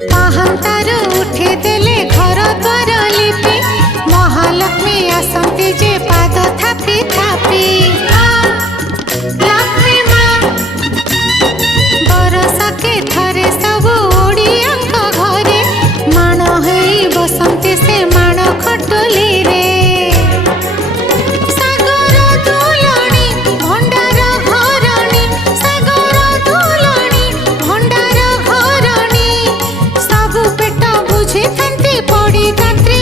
पाहांतारू उठे देले घर द्वार लिपि महालक्ष्मी आसंती जे पाद थापी थापी लक्ष्मी माँ बरसके थरे सब ओडियांक घरे माण होई बसंती से माण खटुली रे सागर दुलणी भंडार घरणी सागर दुलणी भंडार घरणी सब पेट बुझी थांती पड़ी दांत्री